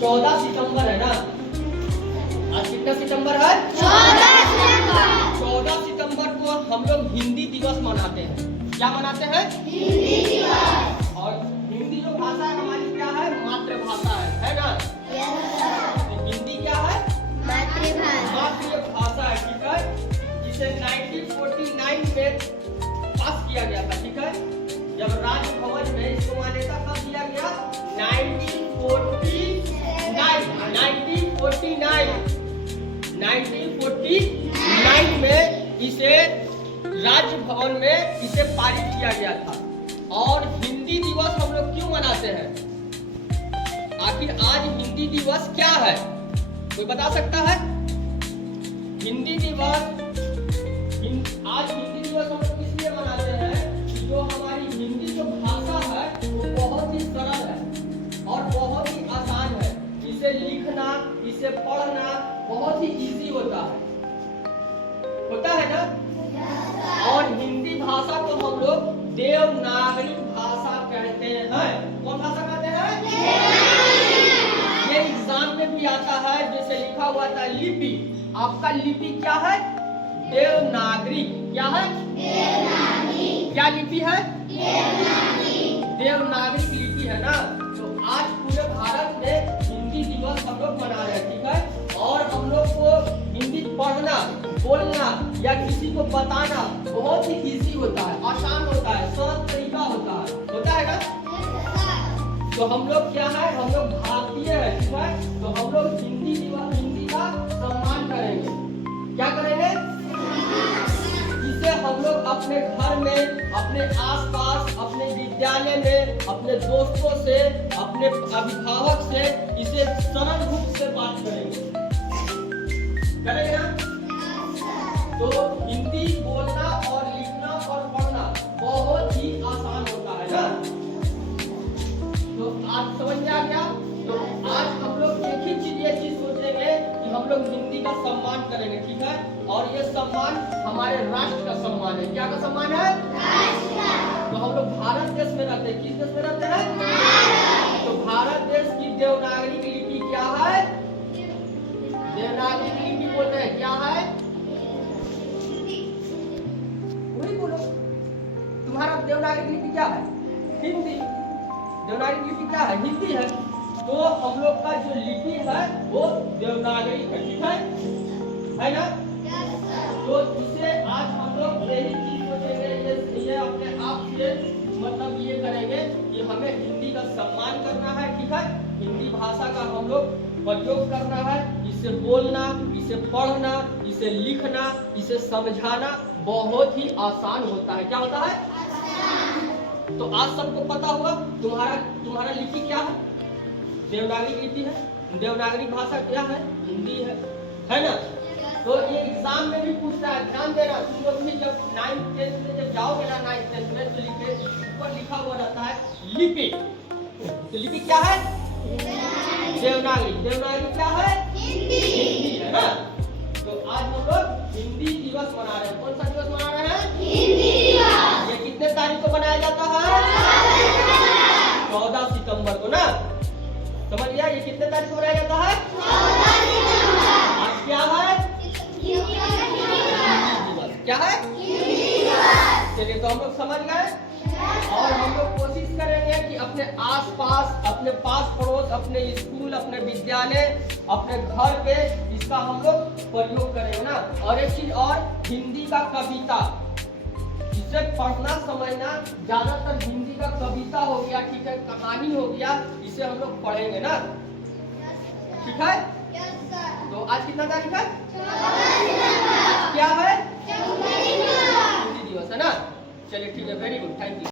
14 सितंबर है ना। आज कितना सितंबर है? 14 सितंबर को हम लोग हिंदी दिवस मनाते हैं। क्या मनाते हैं? हिंदी दिवस। और हिंदी जो भाषा है हमारी क्या है? मातृभाषा है ना? तो हिंदी क्या है? मातृभाषा है, ठीक है। जिसे 1949 में पास किया गया था, ठीक है। जब राजभवन में इसको मान्यता कब दिया गया? 1949 में इसे राजभवन में इसे पारित किया गया था। और हिंदी दिवस हम लोग क्यों मनाते हैं? आखिर आज हिंदी दिवस क्या है? कोई बता सकता है? हिंदी दिवस आज हिंदी दिवस हम लोग इसलिए मनाते हैं कि जो हमारी हिंदी जो भाषा है वो बहुत ही सरल है और बहुत ही आसान है। इसे लिखना, इसे पढ़ना बहुत ही इजी होता है ना? और हिंदी भाषा को हम लोग देवनागरी भाषा कहते हैं। कौन भाषा कहते हैं? ये एग्जाम में भी आता है, जैसे लिखा हुआ था लिपि। आपका लिपि क्या है? देवनागरी। क्या है? देवनागरी। क्या लिपि है? देवनागरी लिपि है ना। तो आज पूरे भारत में हिंदी दिवस हम लोग मना रहे हैं, ठीक है। और हम लोग को हिंदी पढ़ना, बोलना या किसी को बताना बहुत ही इजी होता है, आसान होता है, सरल तरीका होता है ना। तो हम लोग क्या है? हम लोग भारतीय है, ठीक है। तो हम लोग हिंदी दिवस, हिंदी का सम्मान करेंगे। क्या करेंगे? जिसे हम लोग अपने घर में, अपने आसपास, अपने विद्यालय में, अपने दोस्तों से, अपने अभिभावक से इसे सरल रूप से बात करेंगे ना। तो हिंदी बोलना और लिखना और पढ़ना बहुत ही आसान होता है ना। तो आज समझ में आ गया। तो आज हम लोग एक ही चीज, ये चीज सोचेंगे कि हम लोग हिंदी का सम्मान करेंगे, ठीक है। और ये सम्मान हमारे राष्ट्र का सम्मान है। क्या का सम्मान है? राष्ट्र का। तो हम लोग भारत देश में रहते हैं। किस देश में रहते हैं? भारत। तो भारत देश की देवनागरी की लिपि क्या है? देवनागरी की लिपि बोलते हैं, क्या है? वही बोलो। तुम्हारा देवनागरी लिपि क्या है? हिंदी। देवनागरी लिपि क्या है? हिंदी है। तो हम लोग का जो लिपि है वो देवनागरी है, ठीक है ना। तो इसे आज हम लोग यही चीज सोचेंगे, ये अपने आप से मतलब ये करेंगे कि हमें हिंदी का सम्मान करना है, ठीक है। हिंदी भाषा का हम लोग प्रयोग करना है। इसे बोलना, इसे पढ़ना, इसे लिखना, इसे समझाना बहुत ही आसान होता है। क्या होता है? आसान। तो आज सबको पता होगा तुम्हारा लिपि क्या है? देवनागरी लिपि है। देवनागरी भाषा क्या है? हिंदी है ना। तो ये एग्जाम में भी पूछता है, ध्यान देना। तुम लोग भी जब 9th 10th में जब जाओगे ना, 9th 10th में, तो ऊपर लिखा हुआ रहता है लिपि। तो लिपि क्या है? देवनागरी। देवनागरी क्या है? हिंदी है ना। तो आज हम लोग हिंदी दिवस मना रहे हैं। कौन सा दिवस मना रहे हैं? हिंदी दिवस। ये कितने तारीख को मनाया जाता है? 14 सितंबर को ना। समझ गया? ये कितने तारीख को मनाया जाता है? 14 सितंबर। आज क्या है? क्या है? चलिए, तो हम लोग समझ गए। और हम लोग कोशिश करेंगे कि अपने आसपास, अपने पास पड़ोस, अपने स्कूल, अपने विद्यालय, अपने घर पे इसका हम लोग प्रयोग करेंगे ना। और एक चीज और, हिंदी का कविता, इसे पढ़ना समझना, ज्यादातर हिंदी का कविता हो गया, ठीक है, कहानी हो गया, इसे हम लोग पढ़ेंगे ना, ठीक है। तो आज कितना तारीख है? क्या है? हिंदी दिवस है ना। चलिए ठीक है, वेरी गुड, थैंक यू।